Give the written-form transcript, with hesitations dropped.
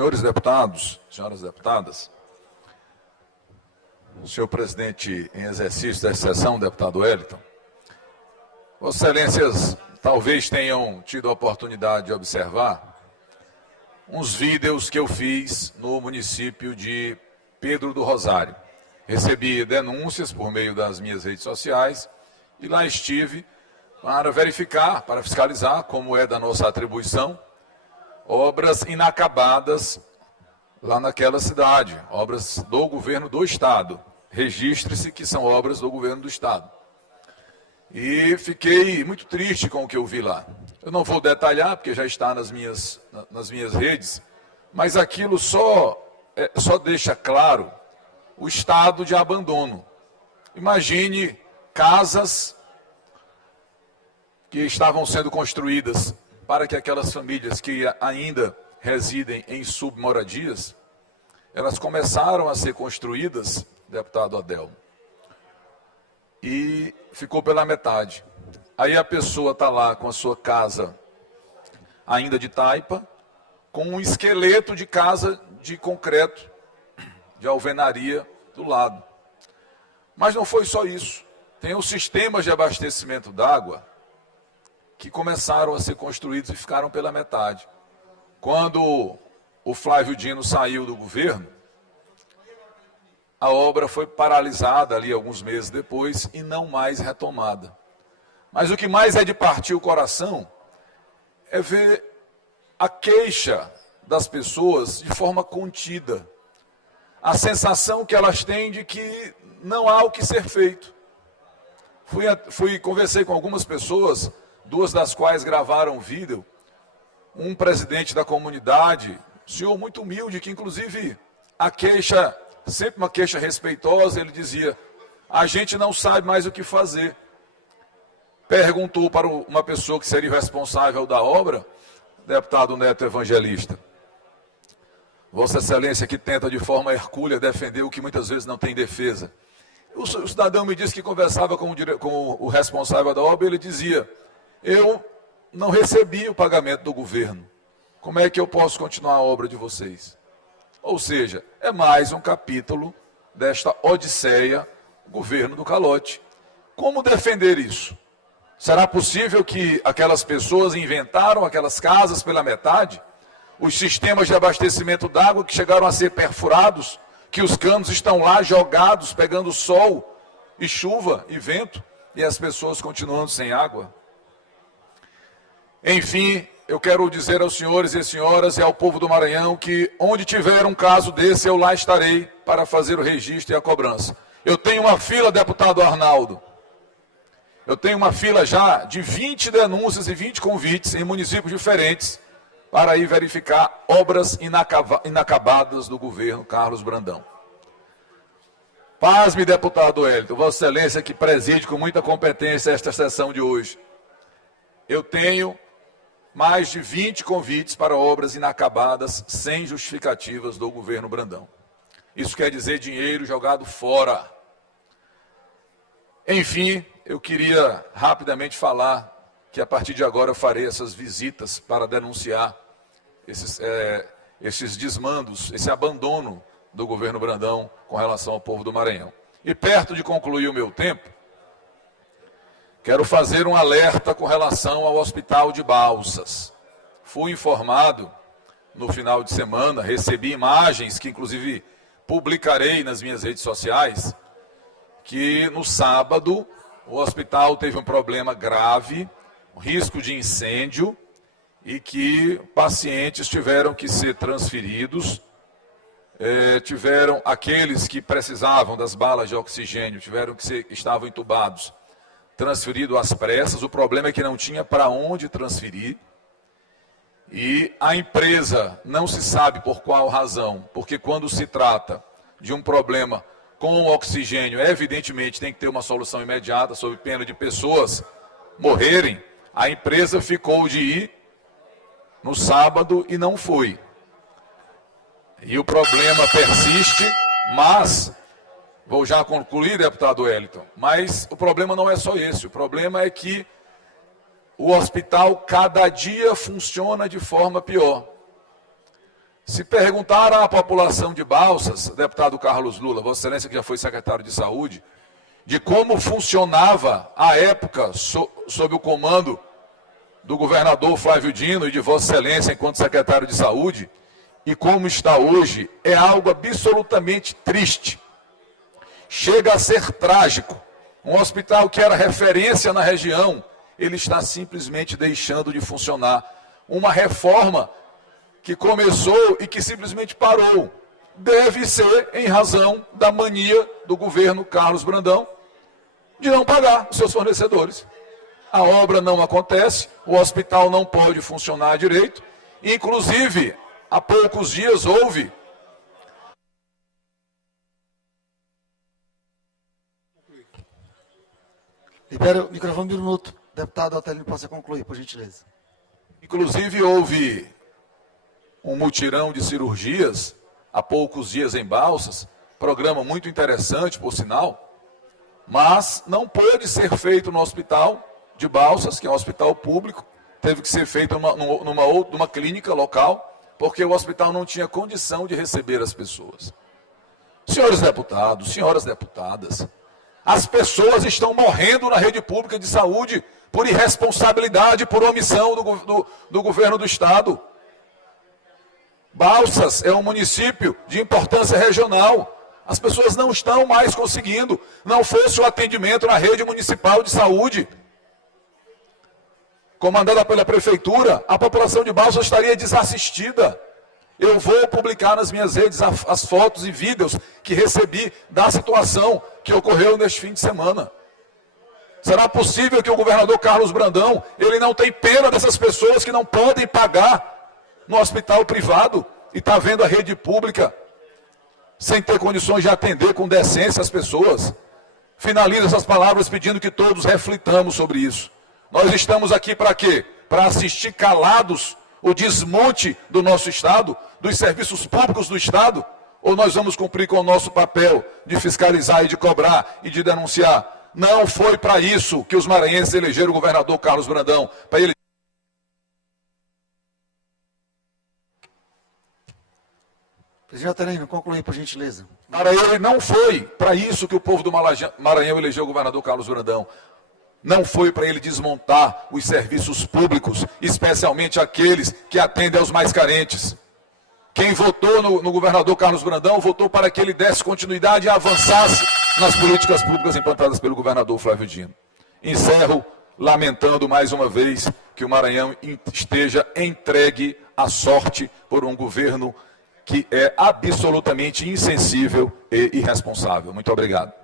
Senhores deputados, senhoras deputadas, senhor presidente em exercício desta sessão, deputado Wellington, Vossas Excelências talvez tenham tido a oportunidade de observar uns vídeos que eu fiz no município de Pedro do Rosário. Recebi denúncias por meio das minhas redes sociais e lá estive para verificar, para fiscalizar, como é da nossa atribuição, obras inacabadas lá naquela cidade, obras do governo do Estado. Registre-se que são obras do governo do Estado. E fiquei muito triste com o que eu vi lá. Eu não vou detalhar, porque já está nas minhas redes, mas aquilo só deixa claro o estado de abandono. Imagine casas que estavam sendo construídas para que aquelas famílias que ainda residem em submoradias, elas começaram a ser construídas, deputado Adelmo, e ficou pela metade. Aí a pessoa está lá com a sua casa ainda de taipa, com um esqueleto de casa de concreto, de alvenaria do lado. Mas não foi só isso. Tem os sistemas de abastecimento d'água que começaram a ser construídos e ficaram pela metade. Quando o Flávio Dino saiu do governo, a obra foi paralisada ali alguns meses depois e não mais retomada. Mas o que mais é de partir o coração é ver a queixa das pessoas de forma contida. A sensação que elas têm de que não há o que ser feito. Conversei com algumas pessoas, duas das quais gravaram vídeo. Um presidente da comunidade, um senhor muito humilde, que inclusive a queixa, sempre uma queixa respeitosa, ele dizia: a gente não sabe mais o que fazer. Perguntou para uma pessoa que seria o responsável da obra, deputado Neto Evangelista: Vossa Excelência, que tenta de forma hercúlea defender o que muitas vezes não tem defesa. O cidadão me disse que conversava com o responsável da obra, ele dizia: eu não recebi o pagamento do governo. Como é que eu posso continuar a obra de vocês? Ou seja, é mais um capítulo desta odisseia, governo do calote. Como defender isso? Será possível que aquelas pessoas inventaram aquelas casas pela metade? Os sistemas de abastecimento d'água que chegaram a ser perfurados, que os canos estão lá jogados, pegando sol e chuva e vento, e as pessoas continuando sem água? Enfim, eu quero dizer aos senhores e senhoras e ao povo do Maranhão que onde tiver um caso desse, eu lá estarei para fazer o registro e a cobrança. Eu tenho uma fila, deputado Arnaldo. Eu tenho uma fila já de 20 denúncias e 20 convites em municípios diferentes para ir verificar obras inacabadas do governo Carlos Brandão. Pasme, deputado Wellington, Vossa Excelência que preside com muita competência esta sessão de hoje. Eu tenho mais de 20 convites para obras inacabadas sem justificativas do governo Brandão. Isso quer dizer dinheiro jogado fora. Enfim, eu queria rapidamente falar que a partir de agora eu farei essas visitas para denunciar esses desmandos, esse abandono do governo Brandão com relação ao povo do Maranhão. E perto de concluir o meu tempo, quero fazer um alerta com relação ao Hospital de Balsas. Fui informado no final de semana, recebi imagens que inclusive publicarei nas minhas redes sociais, que no sábado o hospital teve um problema grave, um risco de incêndio, e que pacientes tiveram que ser transferidos, tiveram aqueles que precisavam das balas de oxigênio, estavam entubados, transferido às pressas. O problema é que não tinha para onde transferir. E a empresa não se sabe por qual razão, porque quando se trata de um problema com oxigênio, evidentemente tem que ter uma solução imediata, sob pena de pessoas morrerem. A empresa ficou de ir no sábado e não foi. E o problema persiste, mas vou já concluir, deputado Wellington, mas o problema não é só esse. O problema é que o hospital cada dia funciona de forma pior. Se perguntar à população de Balsas, deputado Carlos Lula, Vossa Excelência que já foi secretário de Saúde, de como funcionava à época, sob o comando do governador Flávio Dino e de Vossa Excelência enquanto secretário de Saúde, e como está hoje, é algo absolutamente triste. Chega a ser trágico. Um hospital que era referência na região, ele está simplesmente deixando de funcionar. Uma reforma que começou e que simplesmente parou. Deve ser em razão da mania do governo Carlos Brandão de não pagar os seus fornecedores. A obra não acontece, o hospital não pode funcionar direito. Inclusive, há poucos dias houve Libera o microfone de um minuto. Deputado Otelino, possa concluir, por gentileza. Inclusive, houve um mutirão de cirurgias há poucos dias em Balsas, programa muito interessante, por sinal, mas não pôde ser feito no hospital de Balsas, que é um hospital público, teve que ser feito numa clínica local, porque o hospital não tinha condição de receber as pessoas. Senhores deputados, senhoras deputadas, as pessoas estão morrendo na rede pública de saúde por irresponsabilidade, por omissão do governo do Estado. Balsas é um município de importância regional. As pessoas não estão mais conseguindo. Não fosse o atendimento na rede municipal de saúde, comandada pela prefeitura, a população de Balsas estaria desassistida. Eu vou publicar nas minhas redes as fotos e vídeos que recebi da situação que ocorreu neste fim de semana. Será possível que o governador Carlos Brandão, ele não tem pena dessas pessoas que não podem pagar no hospital privado e está vendo a rede pública sem ter condições de atender com decência as pessoas? Finalizo essas palavras pedindo que todos reflitamos sobre isso. Nós estamos aqui para quê? Para assistir calados o desmonte do nosso Estado, dos serviços públicos do Estado? Ou nós vamos cumprir com o nosso papel de fiscalizar e de cobrar e de denunciar? Não foi para isso que os maranhenses elegeram o governador Carlos Brandão, para ele... Presidente Otelino, concluir, por gentileza. Para ele não foi para isso que o povo do Maranhão elegeu o governador Carlos Brandão. Não foi para ele desmontar os serviços públicos, especialmente aqueles que atendem aos mais carentes. Quem votou no governador Carlos Brandão votou para que ele desse continuidade e avançasse nas políticas públicas implantadas pelo governador Flávio Dino. Encerro lamentando mais uma vez que o Maranhão esteja entregue à sorte por um governo que é absolutamente insensível e irresponsável. Muito obrigado.